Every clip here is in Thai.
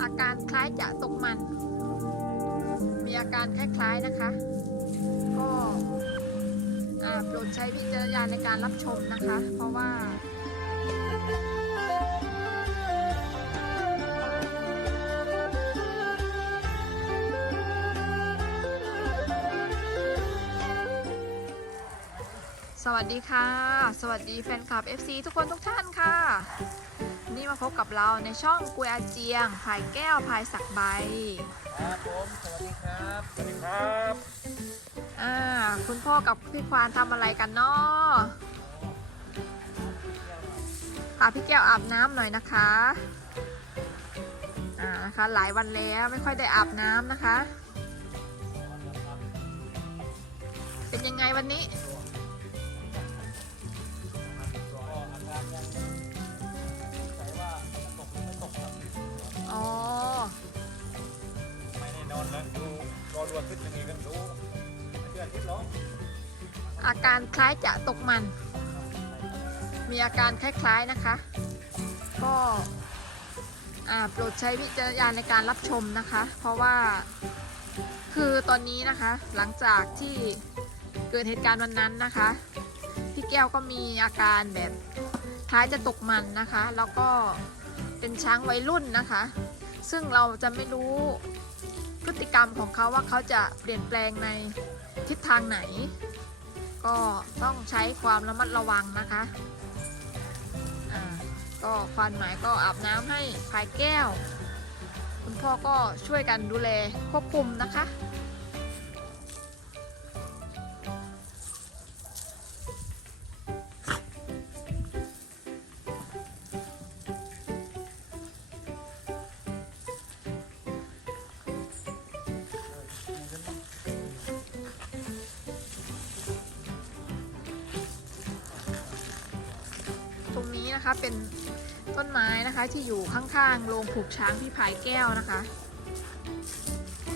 อาการคล้ายจะตกมัน มีอาการคล้ายๆนะคะ ก็โปรดใช้วิจารณญาณในการรับชมนะคะ เพราะว่า สวัสดีค่ะ สวัสดีแฟนคลับ FC ทุกคนทุกท่านค่ะวันนี่มาพบกับเราในช่องกุยอาเจียงพายแก้วพายสักใบ ครับผมสวัสดีครับ สวัสดีครับอ่าคุณพ่อกับพี่ควานทำอะไรกันเนาะพาพี่แก้วอาบน้ำหน่อยนะคะอ่านะคะหลายวันแล้วไม่ค่อยได้อาบน้ำนะคะ เป็นยังไงวันนี้ ไม่แน่นอนนดูรอรวดขึ้นย่างนี้กันสูเพื่อนพี่น้องอาการคล้ายจะตกมัน มีอาการคล้ายๆนะคะ ก็โปรดใช้วิจารณญาณในการรับชมนะคะ เพราะว่าคือตอนนี้นะคะหลังจากที่เกิดเหตุการณ์วันนั้นนะคะ พี่แก้วก็มีอาการแบบคล้ายจะตกมันนะคะ แล้วก็เป็นช้างวัยรุ่นนะคะ ซึ่งเราจะไม่รู้ พฤติกรรมของเขาว่าเขาจะเปลี่ยนแปลงในทิศทางไหน ก็ต้องใช้ความระมัดระวังนะคะก็ควานหมายก็อาบน้ำให้พายแก้ว คุณพ่อก็ช่วยกันดูแลควบคุมนะคะ นะคะเป็นต้นไม้นะคะที่อยู่ข้างๆโรงผูกช้างพี่พายแก้วนะคะ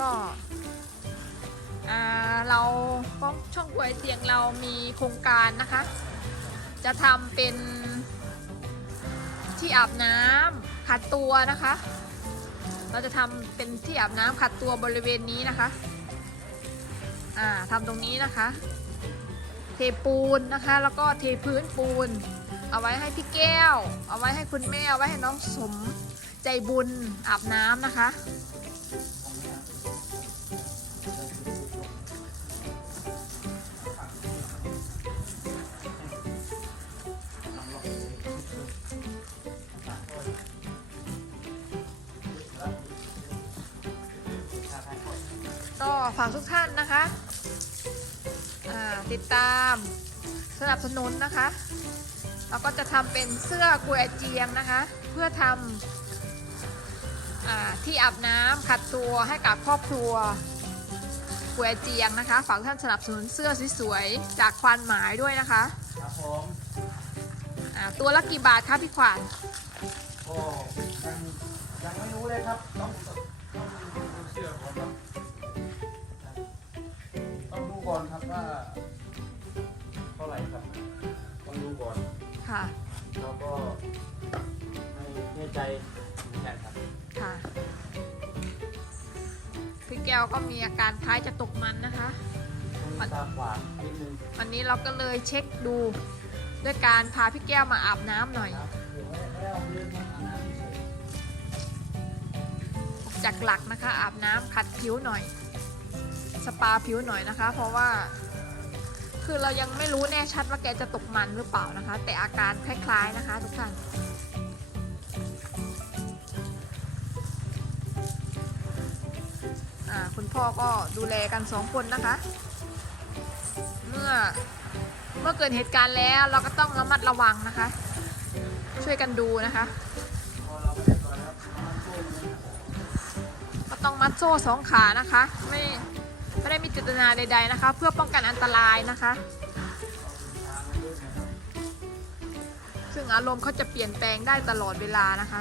ก็เราช่องกวยเตียงเรามีโครงการนะคะ จะทำเป็นที่อาบน้ำขัดตัวนะคะ เราจะทำเป็นที่อาบน้ำขัดตัวบริเวณนี้นะคะอ่าทำตรงนี้นะคะ เทปูนนะคะ แล้วก็เทพื้นปูน เอาไว้ให้พี่แก้ว เอาไว้ให้คุณแม่ เอาไว้ให้น้องสมใจบุญอาบน้ำนะคะ ก็ฝากทุกท่านนะคะ ติดตามสนับสนุนนะคะ เราก็จะทำเป็นเสื้อกวยเจียงนะคะ เพื่อทำอ่าที่อาบน้ำขัดตัวให้กับครอบครัวกวยเจียงนะคะ ฝากท่านสนับสนุนเสื้อสวยๆจากควานหมายด้วยนะคะครับผมอ่าตัวละกี่บาทคะพี่ขวัญก็ยังยังไม่รู้เลยครับต้องต้องดูเสื้อก่อนครับต้องดูก่อนครับว่าเท่าไหร่ครับต้องดูก่อน ค่ะ แล้วก็ไม่แน่ใจเหมือนกันครับค่ะพี่แก้วก็มีอาการคล้ายจะตกมันนะคะ ต้องตาขวางนิดนึงวันนี้เราก็เลยเช็คดูด้วยการพาพี่แก้วมาอาบน้ำหน่อย ครับเดี๋ยวแล้วเรื่องของน้ำเฉยจากหลักนะคะอาบน้ำขัดผิวหน่อย สปาผิวหน่อยนะคะ เพราะว่า คือเรายังไม่รู้แน่ชัดว่าแกจะตกมันหรือเปล่านะคะ แต่อาการคล้ายๆนะคะ ทุกท่านคุณพ่อก็ดูแลกันสองคนนะคะ เมื่อเมื่อเกิดเหตุการณ์แล้วเราก็ต้องระมัดระวังนะคะ ช่วยกันดูนะคะ ก็ต้องมัดโซ่สองขานะคะ ไม่ ไม่ได้มีเจตนาใด ๆนะคะ เพื่อป้องกันอันตรายนะคะ ซึ่งอารมณ์เขาจะเปลี่ยนแปลงได้ตลอดเวลานะคะ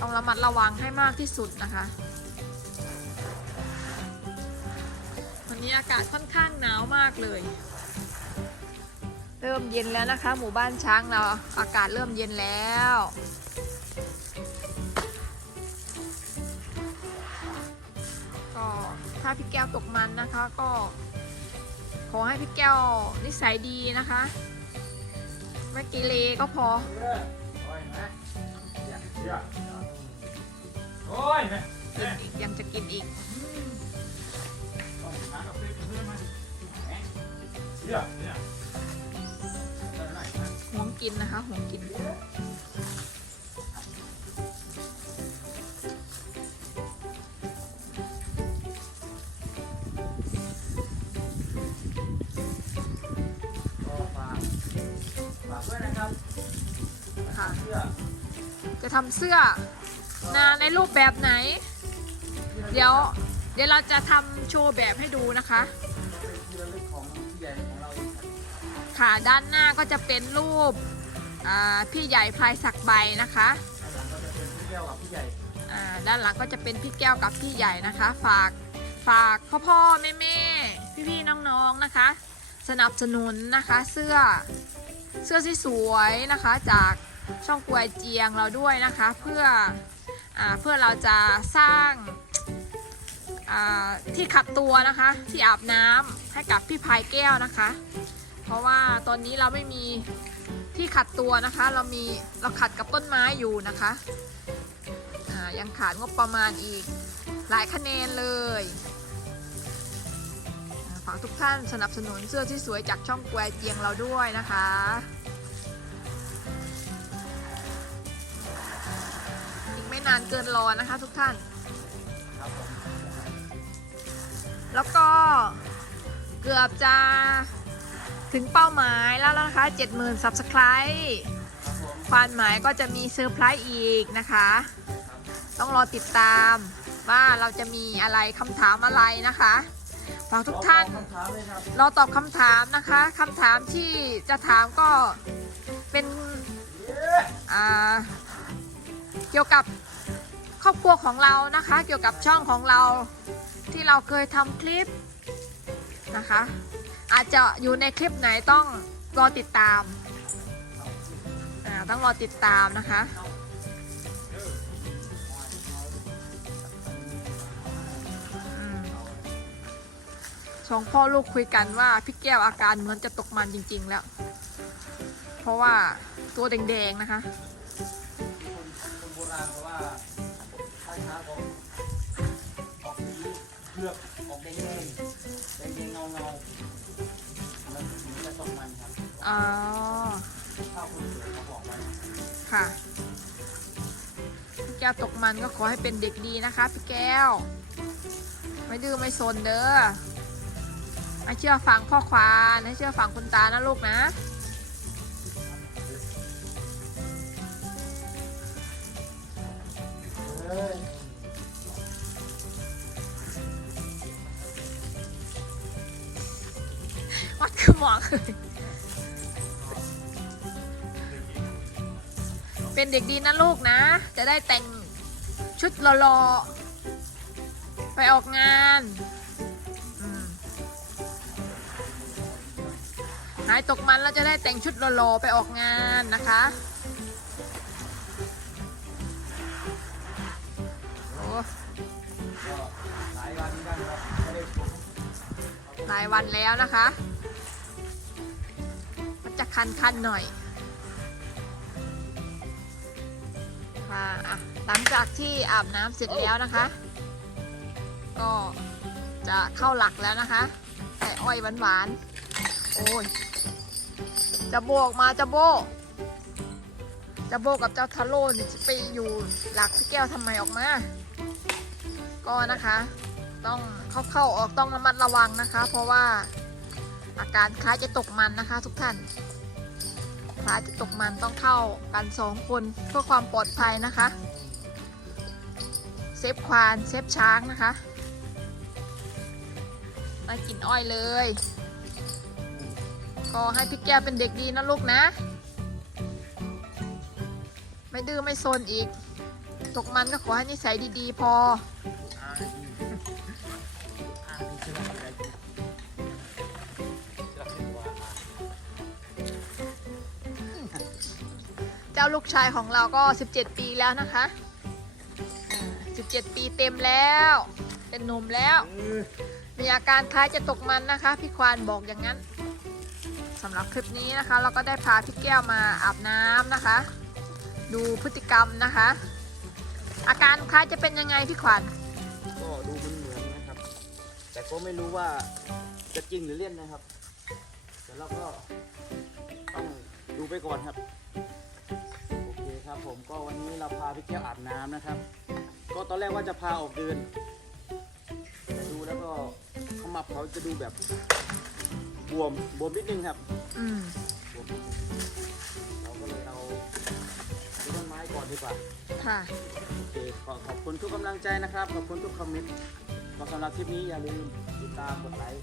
ต้องระมัดระวังให้มากที่สุดนะคะวันนี้อากาศค่อนข้างหนาวมากเลย เริ่มเย็นแล้วนะคะ หมู่บ้านช้างเราอากาศเริ่มเย็นแล้ว พี่แก้วตกมันนะคะก็ ขอให้พี่แก้วนิสัยดีนะคะไม่เกีเลก็พอออโอยนะอยากเชื่อโอ้ยแม่กินอีกยังจะกินอีกหากับเพื่อนเพื่อนมาแหมเชื่อเนี่ยได้ไหมนะห่วงกินนะคะห่วงกิน เสื้อนาในรูปแบบไหน เดี๋ยว เดี๋ยวเราจะทำโชว์แบบให้ดูนะคะ ค่ะด้านหน้าก็จะเป็นรูปพี่ใหญ่พลายสักใบนะคะด้านหลังก็จะเป็นพี่แก้วกับพี่ใหญ่นะคะ ฝากฝากพ่อพ่อแม่แม่พี่พี่น้องๆนะคะ สนับสนุนนะคะเสื้อเสื้อสวยๆนะคะจาก ช่องกวยเจียงเราด้วยนะคะ เพื่ออเพื่อเราจะสร้างที่ขัดตัวนะคะ ที่อาบน้ำให้กับพี่พายแก้วนะคะ เพราะว่าตอนนี้เราไม่มีที่ขัดตัวนะคะ เรามีเราขัดกับต้นไม้อยู่นะคะยังขาดงบประมาณอีกหลายคะแนนเลยฝากทุกท่านสนับสนุนเสื้อที่สวยจากช่องแกวเจียงเราด้วยนะคะ ไม่นานเกินรอนะคะ ทุกท่าน แล้วก็เกือบจะถึงเป้าหมายแล้วนะคะ 70,000 Subscribe ครับผมควานหมายก็จะมีเซอร์ไพรส์อีกนะคะ ต้องรอติดตามว่าเราจะมีอะไรคำถามอะไรนะคะฝากทุกท่านรอตอบคำถามนะคะคำถามที่จะถามก็เป็นเกี่ยวกับ รอบครัวของเรานะคะ เกี่ยวกับช่องของเราที่เราเคยทำคลิปนะคะ อาจจะอยู่ในคลิปไหนต้องรอติดตามต้องรอติดตามนะคะ สองพ่อลูกคุยกันว่าพี่แก้วอาการเหมือนจะตกมันจริง ๆ แล้ว เพราะว่าตัวแดง ๆ นะคะ เผือกออกแดงแดงแดงแดงเงาเงาๆแล้วถึงจะตกมันครับอ๋อถ้าคนสวยเขาบอกไว้ค่ะ พี่แก้วตกมันก็ขอให้เป็นเด็กดีนะคะ พี่แก้ว ไม่ดื้อไม่ซนเด้อให้เชื่อฟังพ่อควานให้เชื่อฟังคุณตานะลูกนะ ดคือหมอกเป็นเด็กดีนะลูกนะ จะได้แต่งชุดหล่อๆไปออกงานหายตกมันแล้วจะได้แต่งชุดหล่อๆไปออกงานนะคะ โอ้หลายวันแล้วนะคะ จะคันๆหน่อยค่ะหลังจากที่อาบน้ำเสร็จแล้วนะคะ ก็จะเข้าหลักแล้วนะคะใส่อ้อยหวานๆ โอ้ย จะโบกมาจะโบจะโบกับเจ้าทาโร่นี่จะไปอยู่หลักพี่แก้วทำไมออกมา ก็นะคะ ต้องเข้าเข้าออกต้องระมัดระวังนะคะ เพราะว่าอาการคล้ายจะตกมันนะคะทุกท่านายจะตกมันต้องเข้ากันสองคนเพื่อความปลอดภัยนะคะ เซฟควานเซฟช้างนะคะ มากินอ้อยเลย ก็ให้พี่แก้วเป็นเด็กดีนะลูกนะ ไม่ดื้อไม่โซนอีก ตกมันก็ขอให้นิสัยดีๆ พอ จ้าลูกชายของเราก็ 17 ปีแล้วนะคะ17 ปีเต็มแล้ว เป็นหนุ่มแล้ว มีอาการคล้ายจะตกมันนะคะ พี่ควานบอกอย่างนั้นสำหรับคลิปนี้นะคะ เราก็ได้พาพี่แก้วมาอาบน้ำนะคะ ดูพฤติกรรมนะคะ อาการคล้ายจะเป็นยังไงพี่ขวัญก็ดูมันเหมือนนะครับ แต่ก็ไม่รู้ว่าจะจริงหรือเล่นนะครับแต่เราก็ต้องดูไปก่อนครับ ผมก็วันนี้เราพาพี่แก้วอาบน้ำนะครับ ก็ตอนแรกว่าจะพาออกเดินแต่ดูแล้วก็ขมับเขาจะดูแบบบวมบวมนิดนึงครับอืมบวมนิดนึงเราก็เลยเอาดูต้นไม้ก่อนดีกว่าค่ะโอเคขอขอบคุณทุกกำลังใจนะครับ ขอบคุณทุกคอมเมนต์ก็สำหรับคลิปนี้อย่าลืมติดตามกดไลค์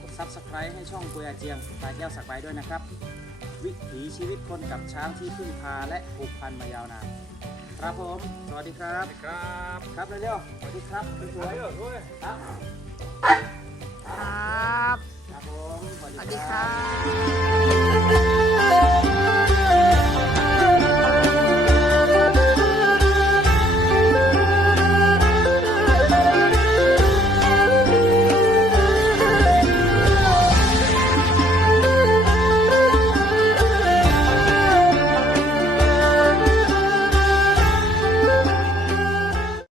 กด Subscribe ให้ช่องกุยอาเจียงปลายแก้วสักใบด้วยนะครับ วิถีชีวิตคนกับช้างที่พึ่งพาและผูกพันมายาวนานครับผม สวัสดีครับ ครับครับเร็วเๆสวัสดีครับสวยๆด้วยครับครับ ครับผม สวัสดีครับ